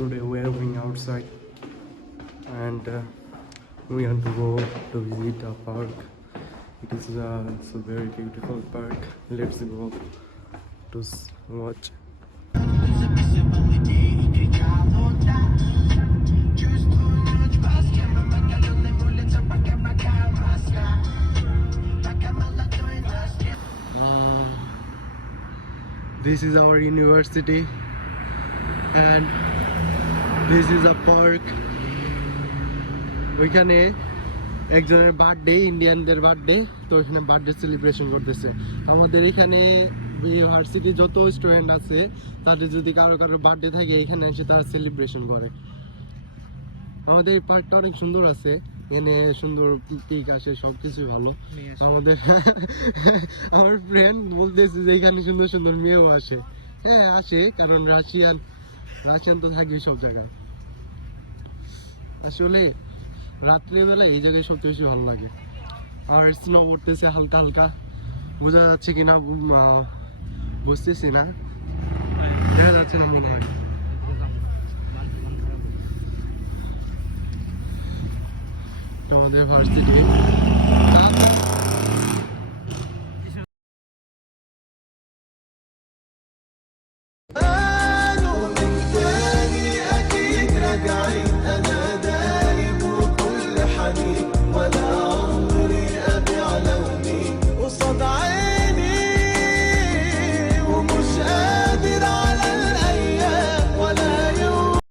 Today we are going outside and we want to go to visit a park. It is it's a very beautiful park. Let's go to watch. This is our university and this is a park. ওইখানে একজনের birthday, ইন্ডিয়ানদের birthday, তো এখানে birthday celebration করতেছে। আমাদের এখানে university যত student আছে তাদের যদি কারো বার্থডে থাকে এখানে এসে তারা সেলিব্রেশন করে। আমাদের এই পার্কটা অনেক সুন্দর আছে, এখানে সুন্দর পিক আসে, সবকিছু ভালো। আমাদের আমার ফ্রেন্ড বলতেছে যে এখানে সুন্দর সুন্দর মেয়েও আসে। হ্যাঁ আসে, কারণ রাশিয়ান তো থাকবে সব জায়গায়। আসলে রাত্রিবেলা এই জায়গায় সবচেয়ে বেশি ভালো লাগে। আর স্নো পড়তেছে হালকা হালকা, বোঝা যাচ্ছে কিনা বুঝতেছি না, দেখা যাচ্ছে না মনে হয়। আমাদের ভার্সিটি